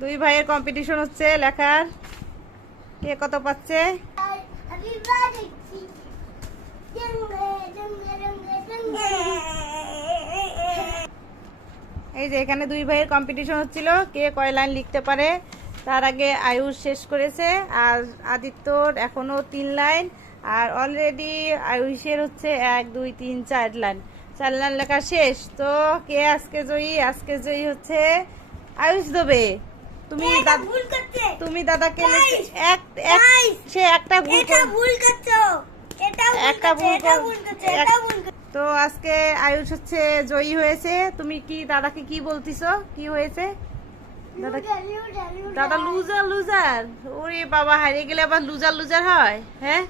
দুই ভাইয়ের কম্পিটিশন হচ্ছে লেখার, কে কত পাচ্ছে। এই যে এখানে দুই ভাইয়ের কম্পিটিশন হচ্ছিল কে কয় লাইন লিখতে পারে। তার আগে আয়ুষ শেষ করেছে আর আদিত্যর এখনো 3 লাইন, আর অলরেডি আয়ুষের হচ্ছে 1 2 3 4 লাইন, 4 লাইন লেখা শেষ। তো কে আজকে জয়ী? আজকে জয়ী হচ্ছে আয়ুষ দেবে। তুমি তুমি দাদাকে সে একটা ভুল তো আজকে আয়ুষ হচ্ছে জয়ী হয়েছে। তুমি কি দাদাকে কি বলতিছো, কি হয়েছে? দাদা লুজার লুজার, ওরে বাবা, হারিয়ে গেলে আবার লুজার লুজার হয়? হ্যাঁ,